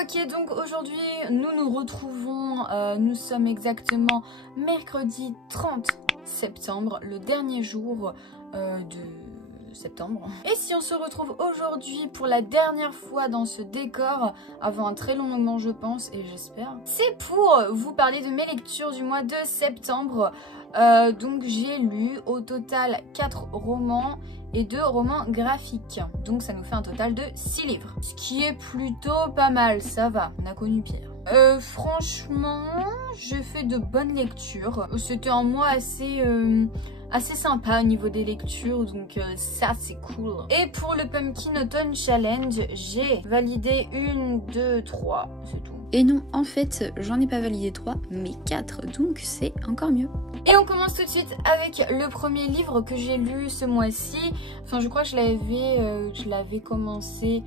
Ok, donc aujourd'hui nous nous retrouvons, nous sommes exactement mercredi 30 septembre, le dernier jour de septembre. Et si on se retrouve aujourd'hui pour la dernière fois dans ce décor, avant un très long moment je pense et j'espère, c'est pour vous parler de mes lectures du mois de septembre. Donc j'ai lu au total 4 romans et 2 romans graphiques. Donc ça nous fait un total de 6 livres. Ce qui est plutôt pas mal, ça va, on a connu pire. Franchement, j'ai fait de bonnes lectures. C'était un mois assez sympa au niveau des lectures, donc ça c'est cool. Et pour le Pumpkin Autumn Challenge, j'ai validé 1, 2, 3, c'est tout. Et non, en fait, j'en ai pas validé 3, mais 4, donc c'est encore mieux. Et on commence tout de suite avec le premier livre que j'ai lu ce mois-ci. Enfin, je crois que je l'avais commencé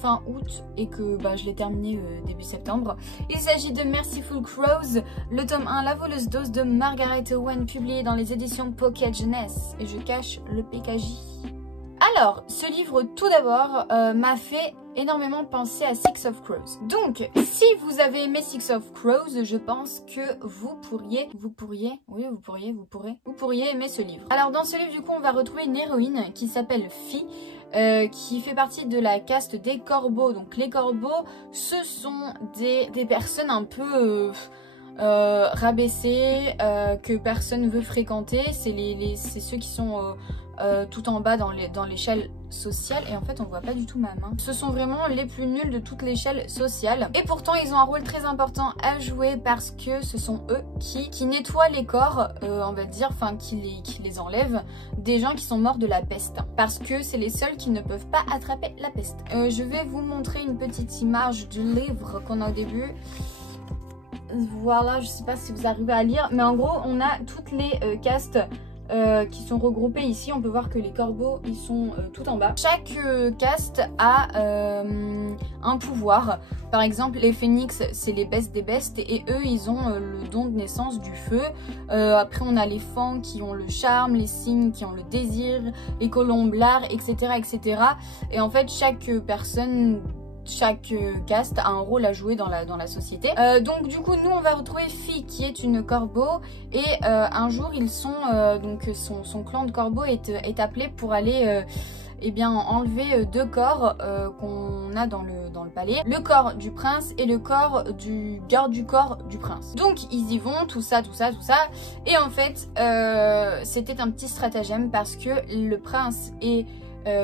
fin août et que je l'ai terminé début septembre. Il s'agit de Merciful Crows, le tome 1, La voleuse d'os de Margaret Owen, publié dans les éditions Pocket Jeunesse. Et je cache le PKJ. Alors, ce livre, tout d'abord, m'a fait énormément penser à Six of Crows. Donc, si vous avez aimé Six of Crows, je pense que vous pourriez aimer ce livre. Alors, dans ce livre, du coup, on va retrouver une héroïne qui s'appelle Fi, qui fait partie de la caste des corbeaux. Donc, les corbeaux, ce sont des personnes un peu rabaissées, que personne ne veut fréquenter. C'est ceux qui sont tout en bas dans l'échelle sociale, et en fait on voit pas du tout ma main. Ce sont vraiment les plus nuls de toute l'échelle sociale, et pourtant ils ont un rôle très important à jouer parce que ce sont eux qui nettoient les corps, on va dire, enfin qui les enlèvent des gens qui sont morts de la peste, parce que c'est les seuls qui ne peuvent pas attraper la peste. Je vais vous montrer une petite image du livre qu'on a au début. Voilà, je sais pas si vous arrivez à lire, mais en gros on a toutes les castes qui sont regroupés ici. On peut voir que les corbeaux ils sont tout en bas. Chaque caste a un pouvoir. Par exemple les phénix c'est les bestes des bestes, et eux ils ont le don de naissance du feu. Après on a les fans qui ont le charme, les cygnes qui ont le désir, les colombes l'art, etc., etc. Et en fait chaque caste a un rôle à jouer dans la société. Donc du coup nous on va retrouver Fi qui est une corbeau, et un jour ils sont donc son clan de corbeaux est appelé pour aller enlever 2 corps qu'on a dans le palais, le corps du prince et le corps du garde du corps du prince. Donc ils y vont, tout ça, et en fait c'était un petit stratagème parce que le prince et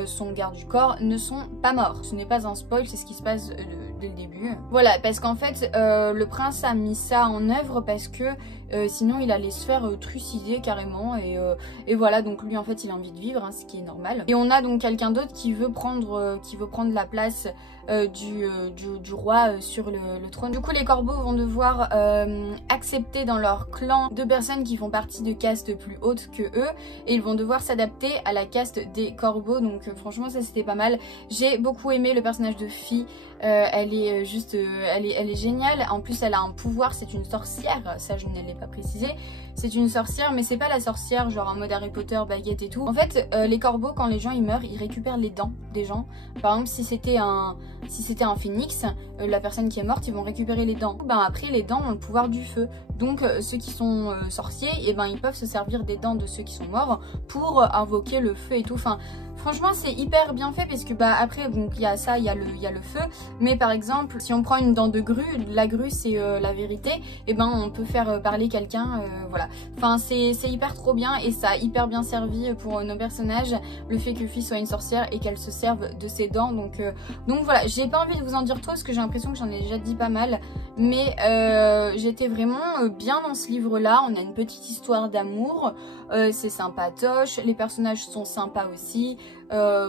son garde du corps ne sont pas morts. Ce n'est pas un spoil, c'est ce qui se passe dès le début. Voilà, parce qu'en fait le prince a mis ça en œuvre parce que sinon il allait se faire trucider carrément, et voilà, donc lui en fait il a envie de vivre, hein, ce qui est normal. Et on a donc quelqu'un d'autre qui veut prendre la place du roi sur le trône. Du coup les corbeaux vont devoir accepter dans leur clan 2 personnes qui font partie de castes plus hautes que eux, et ils vont devoir s'adapter à la caste des corbeaux. Donc franchement ça c'était pas mal. J'ai beaucoup aimé le personnage de Fi. Elle est juste elle est géniale. En plus elle a un pouvoir, c'est une sorcière, ça je ne l'ai pas précisé. C'est une sorcière, mais c'est pas la sorcière genre en mode Harry Potter, baguette et tout. En fait les corbeaux, quand les gens ils meurent, ils récupèrent les dents des gens. Par exemple si c'était un phénix, la personne qui est morte, ils vont récupérer les dents. Après les dents ont le pouvoir du feu. Donc ceux qui sont sorciers, ils peuvent se servir des dents de ceux qui sont morts pour invoquer le feu et tout. Enfin franchement c'est hyper bien fait, parce que après donc il y a ça, il y a le feu, mais par exemple si on prend une dent de grue, la grue c'est la vérité, et on peut faire parler quelqu'un, voilà. Enfin c'est hyper trop bien, et ça a hyper bien servi pour nos personnages, le fait que Fi soit une sorcière et qu'elle se serve de ses dents. Donc voilà, j'ai pas envie de vous en dire trop parce que j'ai l'impression que j'en ai déjà dit pas mal, mais j'étais vraiment bien dans ce livre là. On a une petite histoire d'amour, c'est sympatoche, les personnages sont sympas aussi.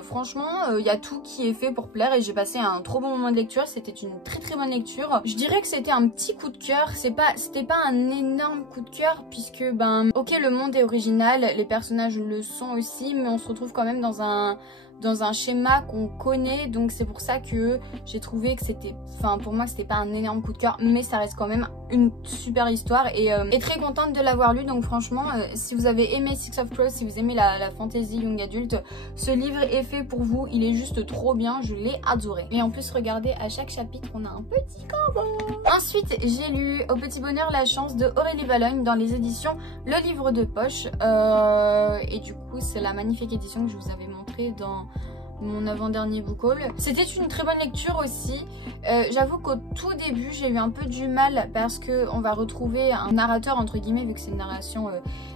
Franchement il y a tout qui est fait pour plaire, et j'ai passé un trop bon moment de lecture. C'était une très très bonne lecture. Je dirais que c'était un petit coup de cœur, c'était pas un énorme coup de cœur, puisque ok le monde est original, les personnages le sont aussi, mais on se retrouve quand même dans un schéma qu'on connaît, donc c'est pour ça que j'ai trouvé que c'était, pour moi c'était pas un énorme coup de cœur, mais ça reste quand même une super histoire et très contente de l'avoir lu. Donc franchement si vous avez aimé Six of Crows, si vous aimez la fantasy young adulte, ce livre est fait pour vous. Il est juste trop bien, je l'ai adoré. Et en plus regardez, à chaque chapitre on a un petit corbeau. Ensuite j'ai lu Au petit bonheur la chance de Aurélie Valogne dans les éditions Le Livre de Poche et du coup c'est la magnifique édition que je vous avais montrée dans mon avant-dernier book haul. C'était une très bonne lecture aussi. J'avoue qu'au tout début j'ai eu un peu du mal parce que on va retrouver un narrateur entre guillemets, vu que c'est une narration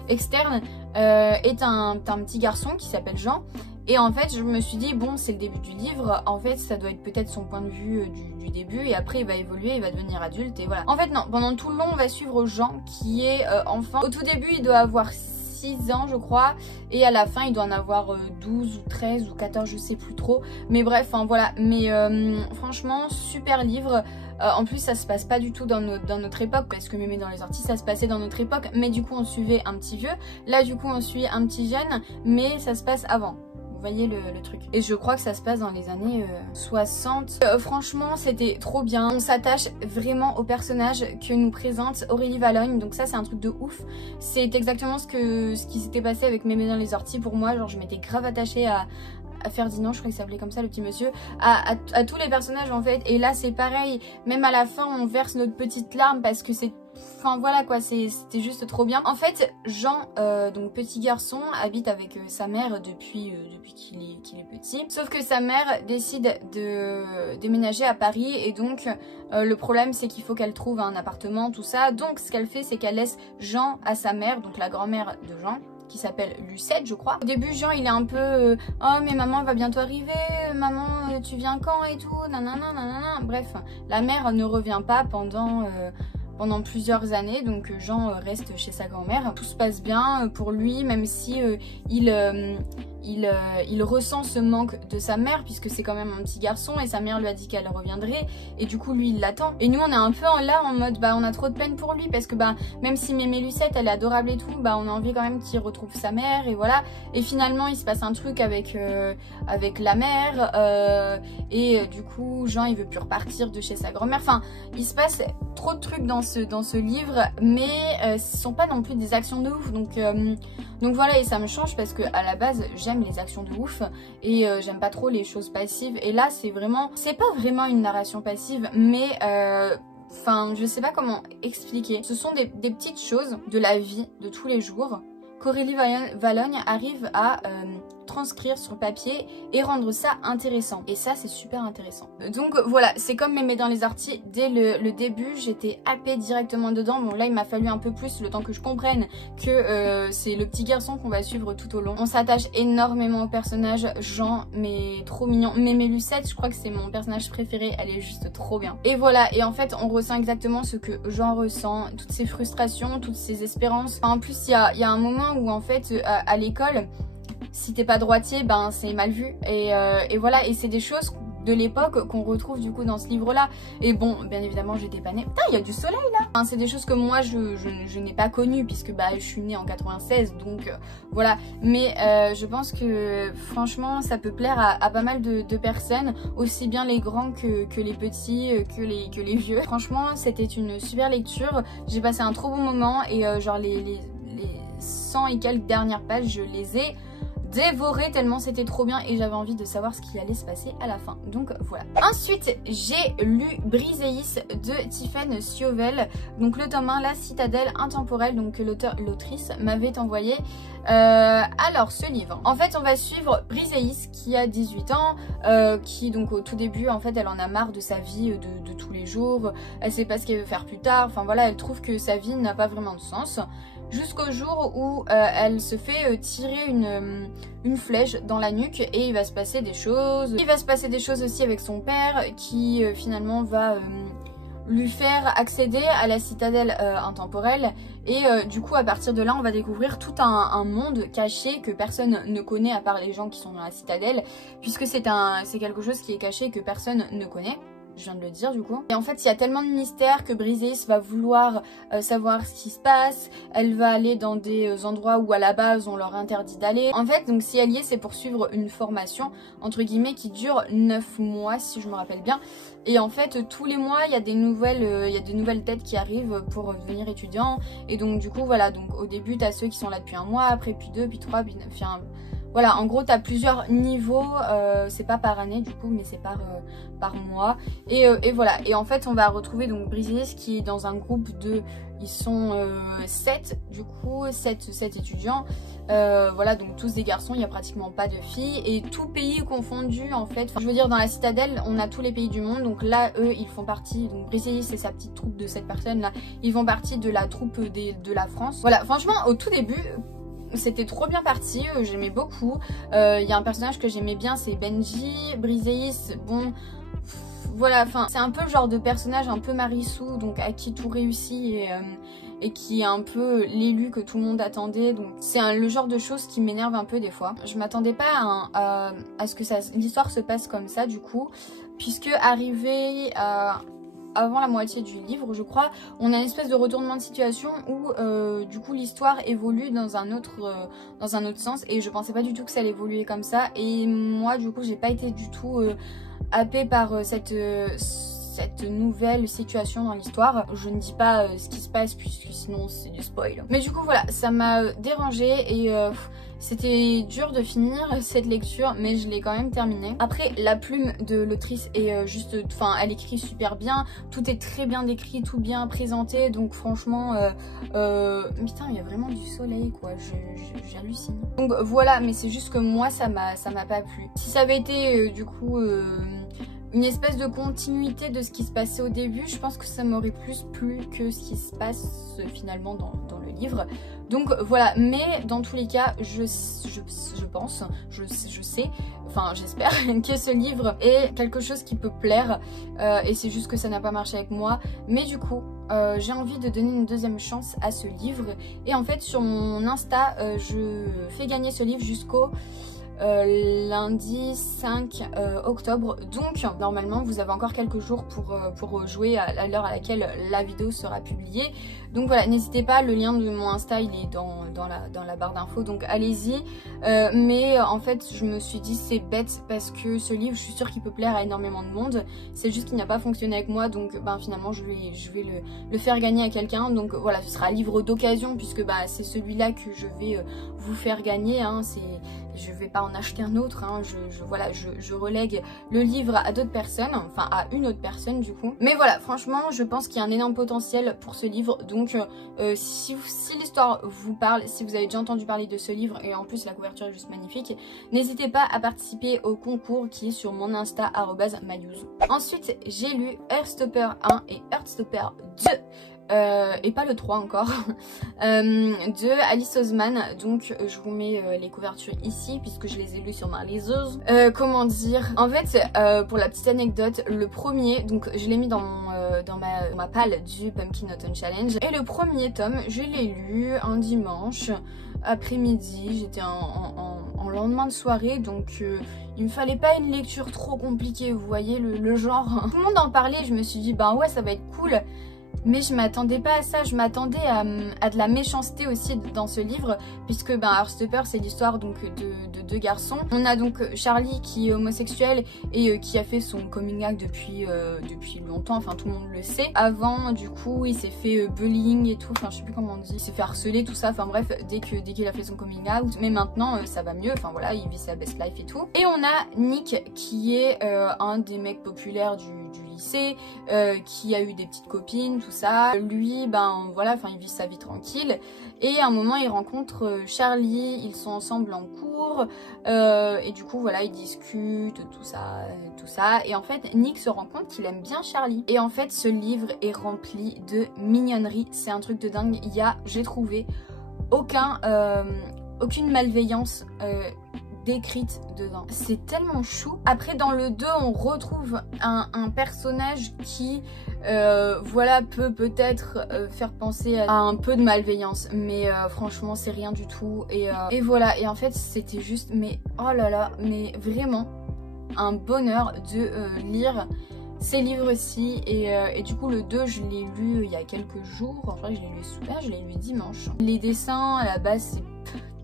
externe, est un petit garçon qui s'appelle Jean. Et en fait je me suis dit bon, c'est le début du livre, en fait ça doit être peut-être son point de vue du début, et après il va évoluer, il va devenir adulte et voilà. En fait non, pendant tout le long on va suivre Jean qui est enfant. Au tout début il doit avoir 6 ans je crois, et à la fin il doit en avoir 12 ou 13 ou 14, je sais plus trop, mais bref enfin voilà. Mais franchement super livre. En plus ça se passe pas du tout dans notre époque, parce que Mémé dans les orties ça se passait dans notre époque, mais du coup on suivait un petit vieux, là du coup on suit un petit jeune, mais ça se passe avant. Vous voyez le truc. Et je crois que ça se passe dans les années 60. Franchement, c'était trop bien. On s'attache vraiment au personnage que nous présente Aurélie Valogne. Donc ça, c'est un truc de ouf. C'est exactement ce qui s'était passé avec Mémé dans les orties pour moi. Genre, je m'étais grave attachée à Ferdinand, je crois qu'il s'appelait comme ça, le petit monsieur, à tous les personnages en fait. Et là c'est pareil, même à la fin on verse notre petite larme parce que c'est... Enfin voilà quoi, c'était juste trop bien. En fait Jean, donc petit garçon, habite avec sa mère depuis qu'il est petit. Sauf que sa mère décide de déménager à Paris et donc le problème c'est qu'il faut qu'elle trouve un appartement, tout ça. Donc ce qu'elle fait c'est qu'elle laisse Jean à sa mère, donc la grand-mère de Jean, qui s'appelle Lucette je crois. Au début Jean il est un peu oh mais maman va bientôt arriver, maman tu viens quand et tout, nanana nanana. Bref, la mère ne revient pas pendant plusieurs années, donc Jean reste chez sa grand-mère. Tout se passe bien pour lui, même si il ressent ce manque de sa mère, puisque c'est quand même un petit garçon et sa mère lui a dit qu'elle reviendrait, et du coup lui il l'attend. Et nous on est un peu là en mode bah on a trop de peine pour lui, parce que bah même si Mémé Lucette elle est adorable et tout, bah on a envie quand même qu'il retrouve sa mère et voilà. Et finalement il se passe un truc avec la mère et du coup Jean il veut plus repartir de chez sa grand-mère. Enfin il se passe trop de trucs dans ce livre, mais ce sont pas non plus des actions de ouf, donc voilà. Et ça me change parce que à la base j'aime les actions de ouf et j'aime pas trop les choses passives, et là c'est pas vraiment une narration passive, mais enfin je sais pas comment expliquer. Ce sont des petites choses de la vie de tous les jours qu'Aurélie Valogne arrive à transcrire sur papier et rendre ça intéressant. Et ça c'est super intéressant. Donc voilà, c'est comme Mémé dans les orties. Dès le début j'étais happée directement dedans. Bon là il m'a fallu un peu plus, le temps que je comprenne que c'est le petit garçon qu'on va suivre tout au long. On s'attache énormément au personnage Jean, mais trop mignon. Mémé Lucette je crois que c'est mon personnage préféré, elle est juste trop bien. Et voilà, et en fait on ressent exactement ce que Jean ressent, toutes ses frustrations, toutes ses espérances. Enfin, en plus il y a un moment où en fait à l'école, si t'es pas droitier, ben c'est mal vu, et voilà. Et c'est des choses de l'époque qu'on retrouve du coup dans ce livre là. Et bon bien évidemment j'étais pas née. Putain il y a du soleil là, enfin, c'est des choses que moi je n'ai pas connues, puisque bah je suis née en 96, donc voilà. Mais je pense que franchement ça peut plaire à pas mal de personnes, aussi bien les grands que les petits, que les vieux. Franchement c'était une super lecture, j'ai passé un trop bon moment, et genre les 100 et quelques dernières pages je les ai dévoré tellement c'était trop bien, et j'avais envie de savoir ce qui allait se passer à la fin, donc voilà. Ensuite j'ai lu Briseis de Tiffaine Siovel, donc le tome 1, La Citadelle Intemporelle, donc que l'autrice m'avait envoyé. Alors ce livre, en fait on va suivre Briseis qui a 18 ans, qui donc au tout début en fait elle en a marre de sa vie de tous les jours, elle sait pas ce qu'elle veut faire plus tard, enfin voilà, elle trouve que sa vie n'a pas vraiment de sens. Jusqu'au jour où elle se fait tirer une flèche dans la nuque, et il va se passer des choses. Il va se passer des choses aussi avec son père qui finalement va lui faire accéder à la citadelle intemporelle. Et du coup à partir de là on va découvrir tout un monde caché que personne ne connaît à part les gens qui sont dans la citadelle, puisque c'est quelque chose qui est caché et que personne ne connaît. je viens de le dire du coup. Et en fait il y a tellement de mystères que Briseis va vouloir savoir ce qui se passe. Elle va aller dans des endroits où à la base on leur interdit d'aller. En fait donc si elle y est, c'est pour suivre une formation entre guillemets qui dure 9 mois si je me rappelle bien. Et en fait tous les mois il y a des nouvelles têtes qui arrivent pour devenir étudiants. Et donc du coup voilà, donc au début t'as ceux qui sont là depuis un mois, après puis 2, puis 3, puis 9, enfin voilà, en gros t'as plusieurs niveaux, c'est pas par année du coup mais c'est par mois. Et voilà, et en fait on va retrouver donc Briseis qui est dans un groupe de, ils sont 7 du coup, 7 étudiants. Voilà, donc tous des garçons, il n'y a pratiquement pas de filles et tout pays confondu en fait. Enfin, je veux dire dans la citadelle on a tous les pays du monde, donc là eux ils font partie, donc Briseis et sa petite troupe de 7 personnes là, ils font partie de la troupe de la France. Voilà, franchement au tout début c'était trop bien parti, j'aimais beaucoup. Il y a un personnage que j'aimais bien, c'est Benji. Briseis, bon voilà, enfin c'est un peu le genre de personnage un peu Marissou, donc à qui tout réussit et qui est un peu l'élu que tout le monde attendait. Donc c'est le genre de choses qui m'énerve un peu des fois. Je m'attendais pas à ce que l'histoire se passe comme ça du coup, puisque arrivé avant la moitié du livre je crois, on a une espèce de retournement de situation où du coup l'histoire évolue dans un autre sens, et je pensais pas du tout que ça allait évoluer comme ça. Et moi du coup j'ai pas été du tout happée par cette nouvelle situation dans l'histoire. Je ne dis pas ce qui se passe puisque sinon c'est du spoil. Mais du coup voilà, ça m'a dérangée et c'était dur de finir cette lecture, mais je l'ai quand même terminée. Après, la plume de l'autrice est juste, enfin elle écrit super bien, tout est très bien décrit, tout bien présenté, donc franchement putain il y a vraiment du soleil quoi, j'hallucine. Donc voilà, mais c'est juste que moi ça m'a pas plu. Si ça avait été du coup une espèce de continuité de ce qui se passait au début, je pense que ça m'aurait plus plu que ce qui se passe finalement dans le livre. Donc voilà, mais dans tous les cas, je pense, je sais, enfin j'espère que ce livre est quelque chose qui peut plaire et c'est juste que ça n'a pas marché avec moi. Mais du coup, j'ai envie de donner une deuxième chance à ce livre et en fait sur mon Insta, je fais gagner ce livre jusqu'au lundi 5 octobre, donc normalement vous avez encore quelques jours pour jouer à l'heure à laquelle la vidéo sera publiée. Donc voilà, n'hésitez pas, le lien de mon Insta il est dans la barre d'infos, donc allez-y. Mais en fait je me suis dit c'est bête parce que ce livre je suis sûre qu'il peut plaire à énormément de monde, c'est juste qu'il n'a pas fonctionné avec moi, donc finalement je vais le faire gagner à quelqu'un. Donc voilà, ce sera un livre d'occasion puisque c'est celui-là que je vais vous faire gagner, hein. Je vais pas en acheter un autre, hein. Voilà, je relègue le livre à d'autres personnes, enfin à une autre personne du coup. Mais voilà, franchement je pense qu'il y a un énorme potentiel pour ce livre, donc si l'histoire vous parle, si vous avez déjà entendu parler de ce livre et en plus la couverture est juste magnifique, n'hésitez pas à participer au concours qui est sur mon Insta @mayouz. Ensuite j'ai lu Heartstopper 1 et Heartstopper 2. Et pas le 3 encore, de Alice Oseman. Donc je vous mets les couvertures ici puisque je les ai lues sur ma liseuse. Comment dire, en fait pour la petite anecdote, le premier, donc je l'ai mis dans ma palle du Pumpkin Autumn Challenge, et le premier tome je l'ai lu un dimanche après-midi, j'étais en lendemain de soirée, donc il me fallait pas une lecture trop compliquée, vous voyez le genre. Tout le monde en parlait, je me suis dit ouais ça va être cool. Mais je m'attendais pas à ça, je m'attendais à de la méchanceté aussi dans ce livre, puisque Heartstopper c'est l'histoire donc de deux garçons. On a donc Charlie qui est homosexuel et qui a fait son coming out depuis longtemps, enfin tout le monde le sait. Avant du coup il s'est fait bullying et tout, enfin je sais plus comment on dit, il s'est fait harceler tout ça, enfin bref dès qu'il a fait son coming out. Mais maintenant ça va mieux, enfin voilà, il vit sa best life et tout. Et on a Nick qui est un des mecs populaires du lycée, qui a eu des petites copines, tout ça. Lui, voilà, enfin il vit sa vie tranquille. Et à un moment, il rencontre Charlie, ils sont ensemble en cours, et du coup, voilà, ils discutent, tout ça. Et en fait, Nick se rend compte qu'il aime bien Charlie. Et en fait, ce livre est rempli de mignonneries. C'est un truc de dingue. Il y a, j'ai trouvé, aucune malveillance décrite dedans. C'est tellement chou. Après dans le 2 on retrouve un personnage qui voilà peut-être faire penser à un peu de malveillance, mais franchement c'est rien du tout. Et voilà, et en fait c'était juste, mais oh là là, mais vraiment un bonheur de lire ces livres-ci et du coup le 2 je l'ai lu il y a quelques jours, en vrai je l'ai lu dimanche. Les dessins à la base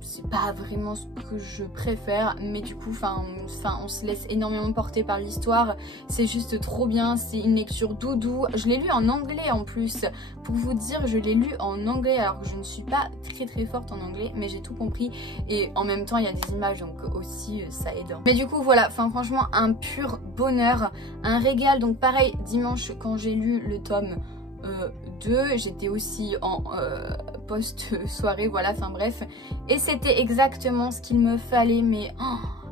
c'est pas vraiment ce que je préfère, mais du coup on se laisse énormément porter par l'histoire, c'est juste trop bien, c'est une lecture doudou. Je l'ai lu en anglais en plus, pour vous dire, je l'ai lu en anglais alors que je ne suis pas très forte en anglais, mais j'ai tout compris et en même temps il y a des images donc aussi ça aide. Mais du coup voilà, franchement un pur bonheur, un régal. Donc pareil, dimanche quand j'ai lu le tome 2, j'étais aussi en post-soirée, voilà, bref. Et c'était exactement ce qu'il me fallait, mais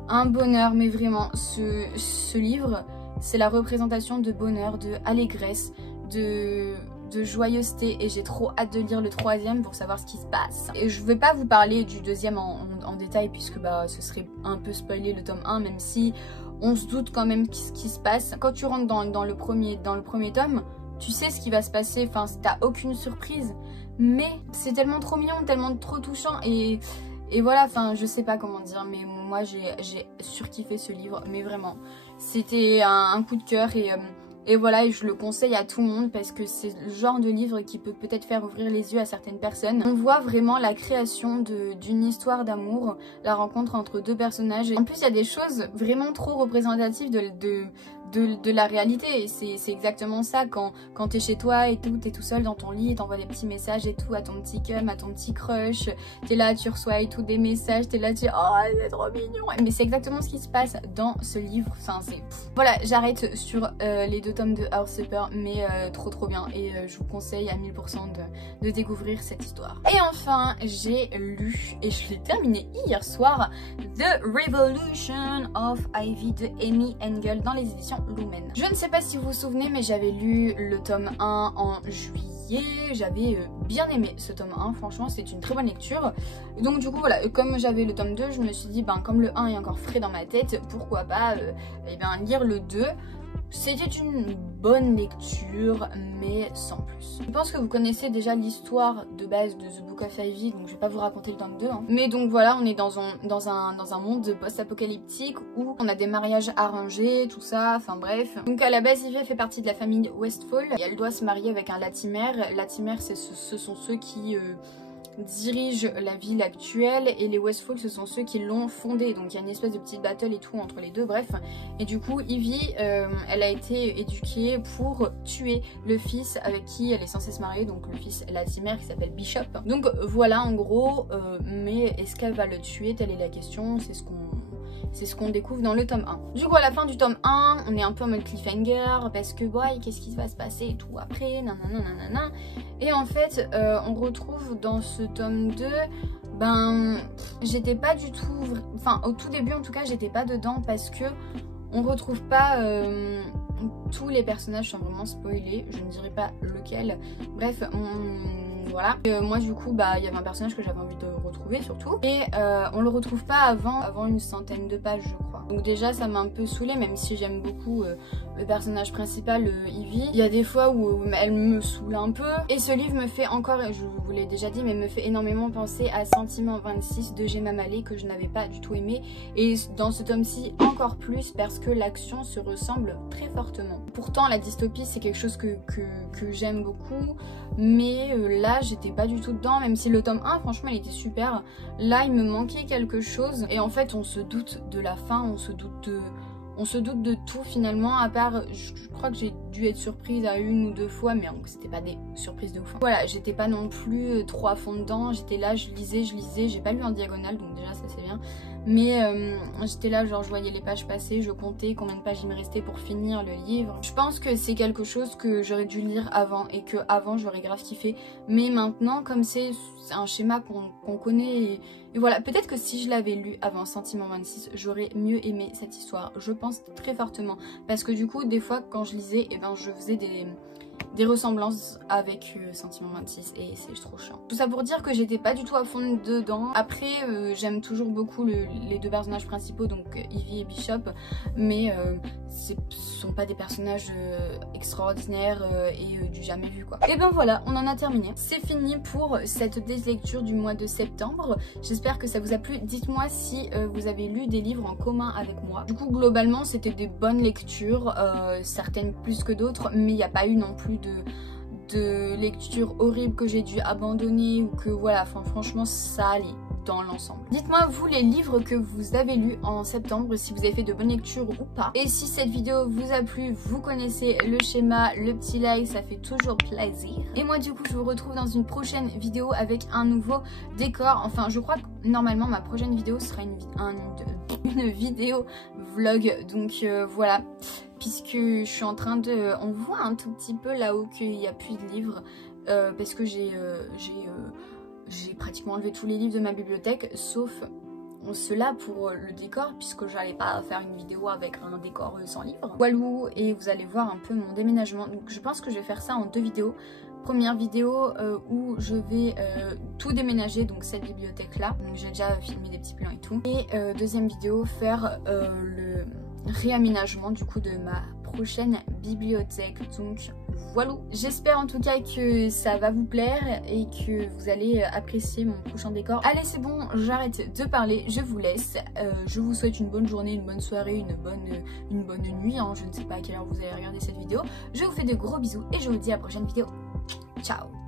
un bonheur, mais vraiment, ce livre, c'est la représentation de bonheur, de allégresse, de joyeuseté, et j'ai trop hâte de lire le 3e pour savoir ce qui se passe. Et je vais pas vous parler du 2e en détail, puisque ce serait un peu spoiler le tome 1, même si on se doute quand même ce qui se passe. Quand tu rentres dans le premier tome, tu sais ce qui va se passer, t'as aucune surprise, mais c'est tellement trop mignon, tellement trop touchant et voilà, je sais pas comment dire, mais moi j'ai surkiffé ce livre, mais vraiment, c'était un coup de cœur et voilà, et je le conseille à tout le monde parce que c'est le genre de livre qui peut peut-être faire ouvrir les yeux à certaines personnes. On voit vraiment la création d'une histoire d'amour, la rencontre entre deux personnages. En plus, il y a des choses vraiment trop représentatives de la réalité, et c'est exactement ça quand t'es chez toi et tout, t'es tout seul dans ton lit, t'envoies des petits messages et tout à ton petit cum, à ton petit crush, t'es là, tu reçois et tout des messages, t'es là, tu dis oh c'est trop mignon, mais c'est exactement ce qui se passe dans ce livre. Voilà, j'arrête sur les 2 tomes de Heartstopper, mais trop bien, et je vous conseille à 1000% de découvrir cette histoire. Et enfin j'ai lu, et je l'ai terminé hier soir, The Revolution of Ivy de Amy Engel dans les éditions Lumen. Je ne sais pas si vous vous souvenez, mais j'avais lu le tome 1 en juillet, j'avais bien aimé ce tome 1, franchement c'est une très bonne lecture. Donc du coup voilà, comme j'avais le tome 2, je me suis dit comme le 1 est encore frais dans ma tête, pourquoi pas lire le 2. C'était une bonne lecture, mais sans plus. Je pense que vous connaissez déjà l'histoire de base de The Book of Ivy, donc je vais pas vous raconter le tome 2. Mais donc voilà, on est dans un monde post-apocalyptique où on a des mariages arrangés, tout ça, bref. Donc à la base, Ivy fait partie de la famille Westfall et elle doit se marier avec un Latimer. Latimer, ce sont ceux qui dirigent la ville actuelle, et les Westfall ce sont ceux qui l'ont fondée, donc il y a une espèce de petite battle et tout entre les deux, bref. Et du coup Ivy elle a été éduquée pour tuer le fils avec qui elle est censée se marier, donc le fils Latimer qui s'appelle Bishop. Donc voilà en gros, mais est-ce qu'elle va le tuer, telle est la question, c'est ce qu'on découvre dans le tome 1. Du coup à la fin du tome 1, on est un peu en mode cliffhanger parce que qu'est-ce qui va se passer et tout après, nanana. Et en fait on retrouve dans ce tome 2, j'étais pas du tout, au tout début en tout cas j'étais pas dedans parce que on retrouve pas tous les personnages sans vraiment spoiler, je ne dirais pas lequel, bref voilà. Moi du coup il y avait un personnage que j'avais envie de retrouver surtout, et on le retrouve pas avant une centaine de pages je crois. Donc déjà ça m'a un peu saoulée, même si j'aime beaucoup le personnage principal Ivy. Il y a des fois où elle me saoule un peu, et ce livre me fait encore, je vous l'ai déjà dit, mais me fait énormément penser à Sentiment 26 de Gemma Mallet que je n'avais pas du tout aimé, et dans ce tome-ci encore plus parce que l'action se ressemble très fortement. Pourtant la dystopie c'est quelque chose que j'aime beaucoup, mais là j'étais pas du tout dedans, même si le tome 1 franchement il était super. Là il me manquait quelque chose, et en fait on se doute de la fin, on se doute de tout finalement, à part je crois que j'ai dû être surprise à 1 ou 2 fois, mais c'était pas des surprises de ouf. Voilà, j'étais pas non plus trop à fond dedans, j'étais là, je lisais, j'ai pas lu en diagonale donc déjà ça c'est bien, mais j'étais là, genre je voyais les pages passer, je comptais combien de pages il me restait pour finir le livre. Je pense que c'est quelque chose que j'aurais dû lire avant, et que avant j'aurais grave kiffé, mais maintenant comme c'est un schéma qu'on connaît, et voilà, peut-être que si je l'avais lu avant Sentiment 26, j'aurais mieux aimé cette histoire, je pense très fortement, parce que du coup des fois quand je lisais, je faisais des ressemblances avec Sentiment 26, et c'est trop chiant. Tout ça pour dire que j'étais pas du tout à fond dedans. Après j'aime toujours beaucoup les 2 personnages principaux, donc Ivy et Bishop, mais ce sont pas des personnages extraordinaires et du jamais vu quoi. Et ben voilà, on en a terminé. C'est fini pour cette déslecture du mois de septembre. J'espère que ça vous a plu. Dites-moi si vous avez lu des livres en commun avec moi. Du coup globalement c'était des bonnes lectures, certaines plus que d'autres, mais il n'y a pas eu non plus de lecture horrible que j'ai dû abandonner ou que voilà, enfin franchement ça allait dans l'ensemble. Dites-moi vous les livres que vous avez lus en septembre, si vous avez fait de bonnes lectures ou pas. Et si cette vidéo vous a plu, vous connaissez le schéma, le petit like, ça fait toujours plaisir. Et moi du coup je vous retrouve dans une prochaine vidéo avec un nouveau décor. Enfin je crois que normalement ma prochaine vidéo sera une vidéo vlog. Donc voilà, puisque je suis en train de... On voit un tout petit peu là-haut qu'il n'y a plus de livres parce que j'ai pratiquement enlevé tous les livres de ma bibliothèque sauf ceux-là pour le décor, puisque j'allais pas faire une vidéo avec un décor sans livres. Walou, et vous allez voir un peu mon déménagement. Donc je pense que je vais faire ça en 2 vidéos. Première vidéo où je vais tout déménager, donc cette bibliothèque là. Donc j'ai déjà filmé des petits plans et tout. Et deuxième vidéo, faire le réaménagement du coup de ma prochaine bibliothèque. Donc voilà, j'espère en tout cas que ça va vous plaire et que vous allez apprécier mon prochain décor. Allez c'est bon, j'arrête de parler, je vous laisse. Je vous souhaite une bonne journée, une bonne soirée, une bonne nuit, hein. Je ne sais pas à quelle heure vous allez regarder cette vidéo. Je vous fais de gros bisous et je vous dis à la prochaine vidéo. Ciao.